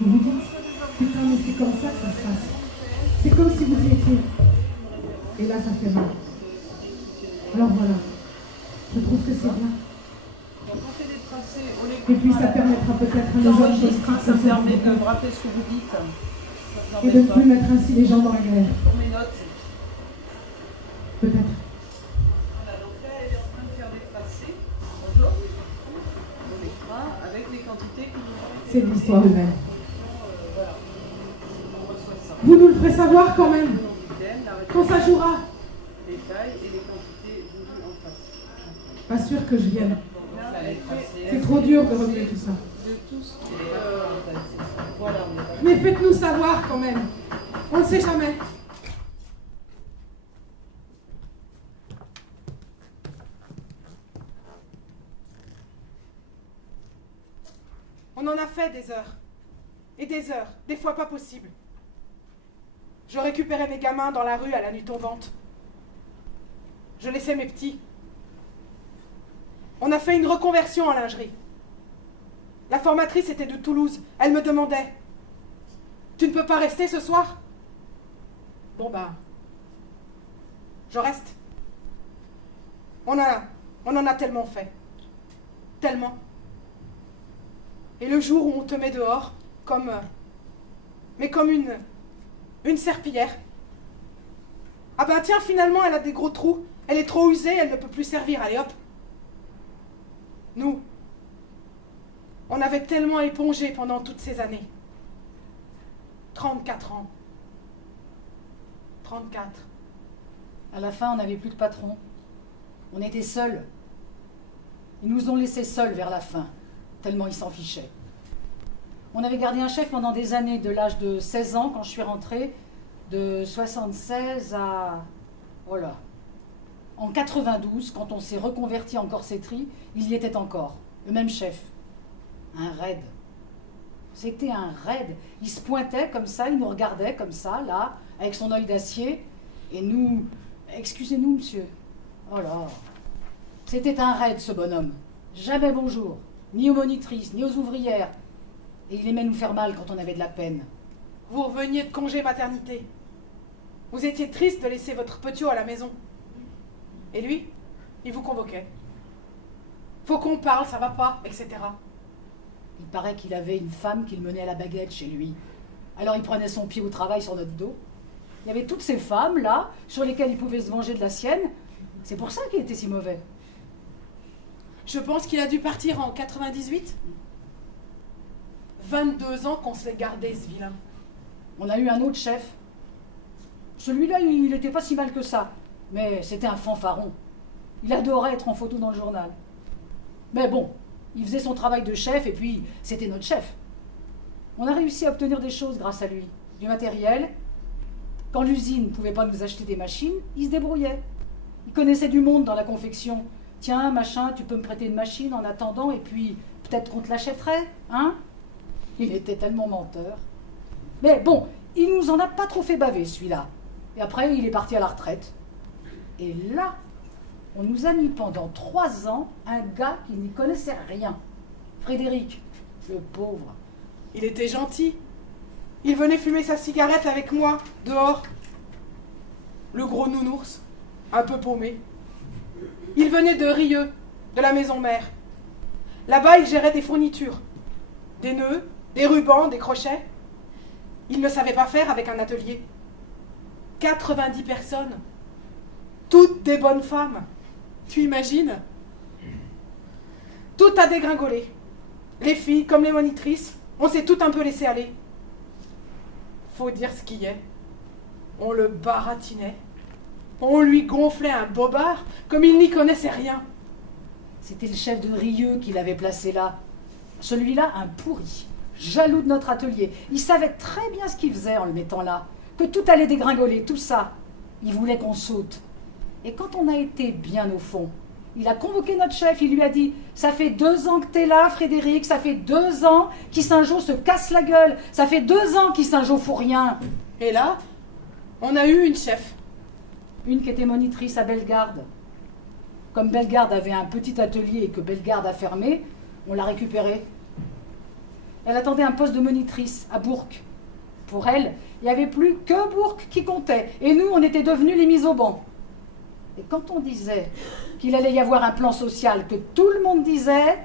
Vous vous dites, putain, mais c'est comme ça que ça se passe. C'est comme si vous y étiez. Et là, ça fait mal. Alors voilà, je trouve que c'est bien. Et puis ça permettra peut-être à nos hommes politiques de se permet de me rappeler ce que vous dites. et de ne plus mettre ainsi les gens dans la galère. Pour mes notes. Peut-être. Voilà, donc là, elle est en train de faire des tracés. Bonjour. On les fera avec les quantités qui nous ont été C'est de l'histoire humaine. voilà. On reçoit ça. Vous nous le ferez savoir quand même, quand ça jouera. Les tailles et les quantités voulues en face. Pas sûr que je vienne. Là, elle fait C'est trop dur de remuer tout ça. de tout ce qui est... voilà, on est d'accord. Mais faites-nous savoir quand même. On ne sait jamais. On en a fait des heures. Et des heures, des fois pas possible. Je récupérais mes gamins dans la rue à la nuit tombante. Je laissais mes petits. On a fait une reconversion en lingerie. La formatrice était de Toulouse. Elle me demandait, tu ne peux pas rester ce soir? Bon bah, je reste. On en a tellement fait. Tellement. Et le jour où on te met dehors, mais comme une serpillière. Ah ben tiens, finalement, elle a des gros trous. Elle est trop usée, elle ne peut plus servir. Allez hop. Nous, on avait tellement épongé pendant toutes ces années. 34 ans. 34. À la fin, on n'avait plus de patron. On était seuls. Ils nous ont laissés seuls vers la fin, tellement ils s'en fichaient. On avait gardé un chef pendant des années, de l'âge de 16 ans quand je suis rentrée, de 76 à... Voilà. En 92, quand on s'est reconverti en corsetterie, il y était encore, le même chef. Un raid. C'était un raid. Il se pointait comme ça, il nous regardait comme ça, là, avec son œil d'acier. Et nous... Excusez-nous, monsieur. Oh là. C'était un raid, ce bonhomme. Jamais bonjour. Ni aux monitrices, ni aux ouvrières. Et il aimait nous faire mal quand on avait de la peine. Vous reveniez de congé maternité. Vous étiez triste de laisser votre petiot à la maison. Et lui, il vous convoquait. Faut qu'on parle, ça va pas, etc. Il paraît qu'il avait une femme qu'il menait à la baguette chez lui. Alors il prenait son pied au travail sur notre dos. Il y avait toutes ces femmes, là, sur lesquelles il pouvait se venger de la sienne. C'est pour ça qu'il était si mauvais. Je pense qu'il a dû partir en 98. 22 ans qu'on se l'est gardé, ce vilain. On a eu un autre chef. Celui-là, il n'était pas si mal que ça. Mais c'était un fanfaron. Il adorait être en photo dans le journal. Mais bon, il faisait son travail de chef et puis c'était notre chef. On a réussi à obtenir des choses grâce à lui. Du matériel. Quand l'usine ne pouvait pas nous acheter des machines, il se débrouillait. Il connaissait du monde dans la confection. Tiens, machin, tu peux me prêter une machine en attendant et puis peut-être qu'on te l'achèterait, hein? Il était tellement menteur. Mais bon, il nous en a pas trop fait baver, celui-là. Et après, il est parti à la retraite. Et là, on nous a mis pendant 3 ans un gars qui n'y connaissait rien. Frédéric, le pauvre. Il était gentil. Il venait fumer sa cigarette avec moi, dehors. Le gros nounours, un peu paumé. Il venait de Rieux, de la maison mère. Là-bas, il gérait des fournitures. Des nœuds, des rubans, des crochets. Il ne savait pas faire avec un atelier. 90 personnes. Toutes des bonnes femmes. Tu imagines? Tout a dégringolé. Les filles, comme les monitrices, on s'est tout un peu laissé aller. Faut dire ce qu'il y est. On le baratinait. On lui gonflait un bobard comme il n'y connaissait rien. C'était le chef de Rieux qui l'avait placé là. Celui-là, un pourri, jaloux de notre atelier. Il savait très bien ce qu'il faisait en le mettant là, que tout allait dégringoler, tout ça. Il voulait qu'on saute. Et quand on a été bien au fond, il a convoqué notre chef, il lui a dit « Ça fait 2 ans que t'es là, Frédéric, ça fait 2 ans qu'Issingeau se casse la gueule, ça fait 2 ans qu'Issingeau fout rien. » Et là, on a eu une chef. Une qui était monitrice à Bellegarde. Comme Bellegarde avait un petit atelier et que Bellegarde a fermé, on l'a récupérée. Elle attendait un poste de monitrice à Bourg. Pour elle, il n'y avait plus que Bourg qui comptait. Et nous, on était devenus les mises au banc. Et quand on disait qu'il allait y avoir un plan social, que tout le monde disait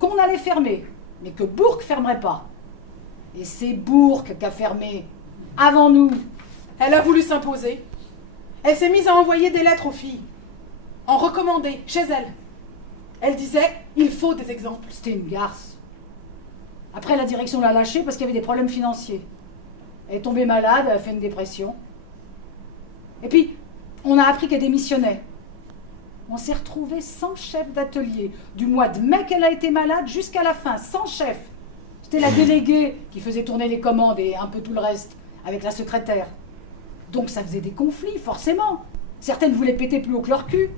qu'on allait fermer, mais que Bourg fermerait pas. Et c'est Bourg qui a fermé, avant nous. Elle a voulu s'imposer. Elle s'est mise à envoyer des lettres aux filles, en recommandé, chez elle. Elle disait, il faut des exemples. C'était une garce. Après, la direction l'a lâchée parce qu'il y avait des problèmes financiers. Elle est tombée malade, elle a fait une dépression. Et puis, on a appris qu'elle démissionnait. On s'est retrouvés sans chef d'atelier. Du mois de mai qu'elle a été malade jusqu'à la fin, sans chef. C'était la déléguée qui faisait tourner les commandes et un peu tout le reste, avec la secrétaire. Donc ça faisait des conflits, forcément. Certaines voulaient péter plus haut que leur cul.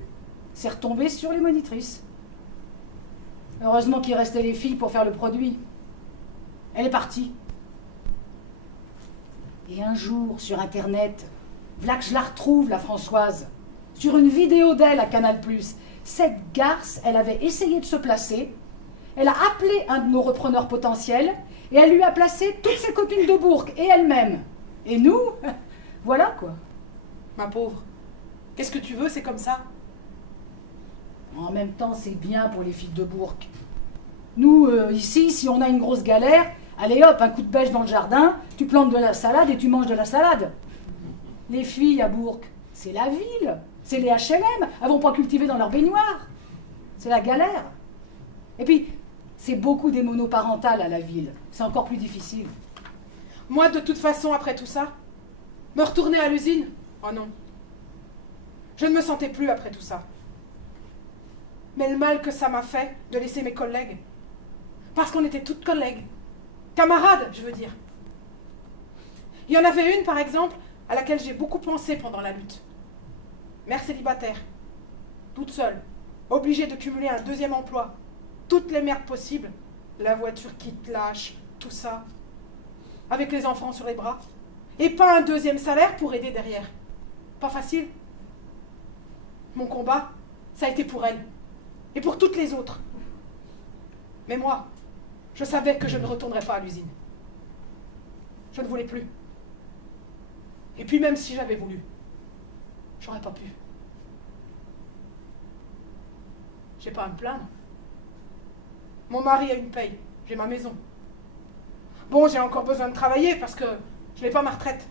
C'est retombé sur les monitrices. Heureusement qu'il restait les filles pour faire le produit. Elle est partie. Et un jour, sur Internet, voilà que je la retrouve, la Françoise, sur une vidéo d'elle à Canal+. Cette garce, elle avait essayé de se placer. Elle a appelé un de nos repreneurs potentiels et elle lui a placé toutes ses copines de Bourg et elle-même. Et nous, voilà quoi. Ma pauvre, qu'est-ce que tu veux, c'est comme ça. En même temps, c'est bien pour les filles de Bourg. Nous, ici, si on a une grosse galère, allez hop, un coup de bêche dans le jardin, tu plantes de la salade et tu manges de la salade. Les filles à Bourg, c'est la ville, c'est les HLM, elles vont pas cultiver dans leur baignoire. C'est la galère. Et puis, c'est beaucoup des monoparentales à la ville. C'est encore plus difficile. Moi, de toute façon, après tout ça, me retourner à l'usine, oh non. Je ne me sentais plus après tout ça. Mais le mal que ça m'a fait de laisser mes collègues. Parce qu'on était toutes collègues. Camarades, je veux dire. Il y en avait une, par exemple, à laquelle j'ai beaucoup pensé pendant la lutte. Mère célibataire, toute seule, obligée de cumuler un deuxième emploi, toutes les merdes possibles, la voiture qui te lâche, tout ça, avec les enfants sur les bras, et pas un deuxième salaire pour aider derrière. Pas facile. Mon combat, ça a été pour elle, et pour toutes les autres. Mais moi, je savais que je ne retournerais pas à l'usine. Je ne voulais plus. Et puis même si j'avais voulu, j'aurais pas pu. J'ai pas à me plaindre. Mon mari a une paye, j'ai ma maison. Bon, j'ai encore besoin de travailler parce que je n'ai pas ma retraite.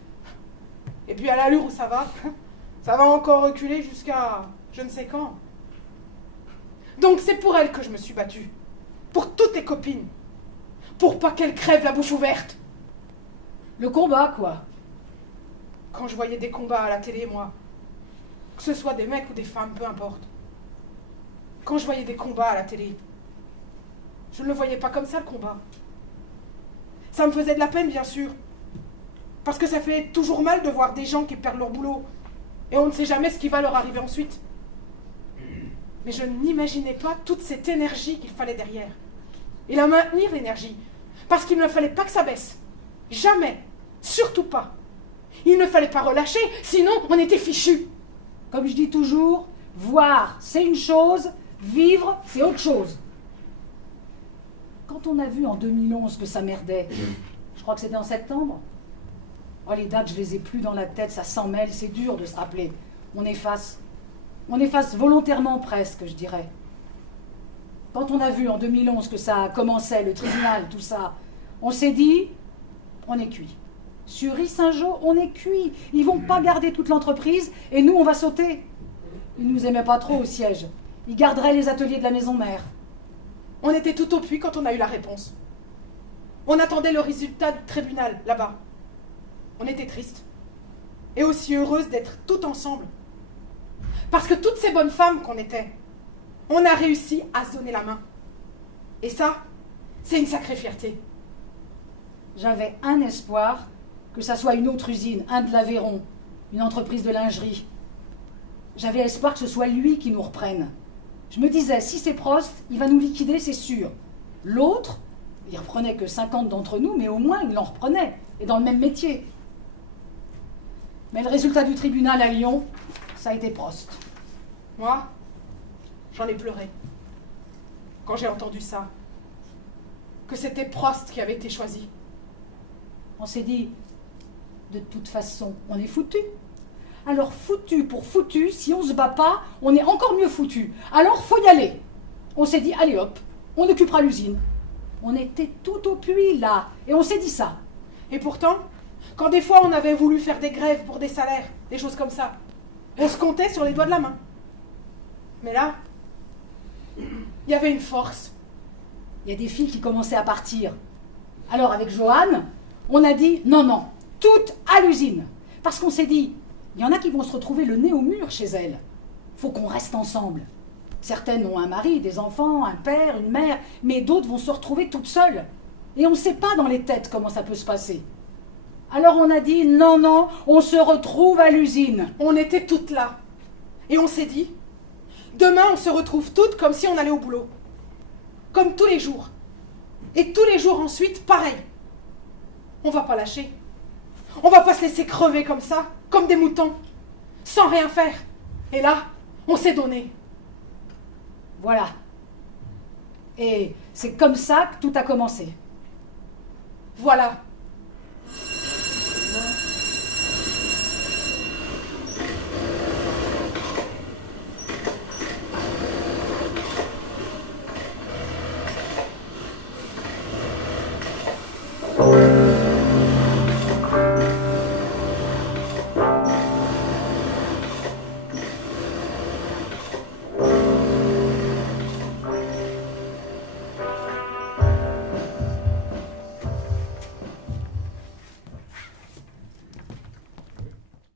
Et puis à l'allure où ça va encore reculer jusqu'à je ne sais quand. Donc c'est pour elle que je me suis battue. Pour toutes tes copines. Pour pas qu'elles crèvent la bouche ouverte. Le combat, quoi. Quand je voyais des combats à la télé, moi, que ce soit des mecs ou des femmes, peu importe. Quand je voyais des combats à la télé, je ne le voyais pas comme ça, le combat. Ça me faisait de la peine, bien sûr. Parce que ça fait toujours mal de voir des gens qui perdent leur boulot. Et on ne sait jamais ce qui va leur arriver ensuite. Mais je n'imaginais pas toute cette énergie qu'il fallait derrière. Et la maintenir, l'énergie. Parce qu'il ne fallait pas que ça baisse. Jamais. Surtout pas. Il ne fallait pas relâcher, sinon on était fichus. Comme je dis toujours, voir, c'est une chose, vivre, c'est autre chose. Quand on a vu en 2011 que ça merdait, je crois que c'était en septembre, oh, les dates, je les ai plus dans la tête, ça s'en mêle, c'est dur de se rappeler. On efface volontairement presque, je dirais. Quand on a vu en 2011 que ça commençait, le tribunal, tout ça, on s'est dit, on est cuit. Sur Saint-Jean, on est cuit. Ils vont pas garder toute l'entreprise et nous, on va sauter. Ils nous aimaient pas trop au siège. Ils garderaient les ateliers de la maison mère. On était tout au puits quand on a eu la réponse. On attendait le résultat du tribunal, là-bas. On était tristes. Et aussi heureuses d'être toutes ensemble. Parce que toutes ces bonnes femmes qu'on était, on a réussi à se donner la main. Et ça, c'est une sacrée fierté. J'avais un espoir, que ça soit une autre usine, un de l'Aveyron, une entreprise de lingerie. J'avais espoir que ce soit lui qui nous reprenne. Je me disais, si c'est Prost, il va nous liquider, c'est sûr. L'autre, il reprenait que 50 d'entre nous, mais au moins il en reprenait, et dans le même métier. Mais le résultat du tribunal à Lyon, ça a été Prost. Moi, j'en ai pleuré. Quand j'ai entendu ça. que c'était Prost qui avait été choisi. On s'est dit, de toute façon, on est foutu. Alors foutu pour foutu, si on se bat pas, on est encore mieux foutu. Alors faut y aller. On s'est dit, allez hop, on occupera l'usine. On était tout au puits là, et on s'est dit ça. Et pourtant, quand des fois on avait voulu faire des grèves pour des salaires, des choses comme ça, on se comptait sur les doigts de la main. Mais là, il y avait une force. Il y a des filles qui commençaient à partir. Alors avec Joanne, on a dit, non, toutes à l'usine. Parce qu'on s'est dit, il y en a qui vont se retrouver le nez au mur chez elles. Faut qu'on reste ensemble. Certaines ont un mari, des enfants, un père, une mère, mais d'autres vont se retrouver toutes seules. Et on ne sait pas dans les têtes comment ça peut se passer. Alors on a dit, non, on se retrouve à l'usine. On était toutes là. Et on s'est dit, demain on se retrouve toutes comme si on allait au boulot. Comme tous les jours. Et tous les jours ensuite, pareil. On va pas lâcher. On va pas se laisser crever comme ça, comme des moutons, sans rien faire. Et là, on s'est donné. Voilà. Et c'est comme ça que tout a commencé. Voilà.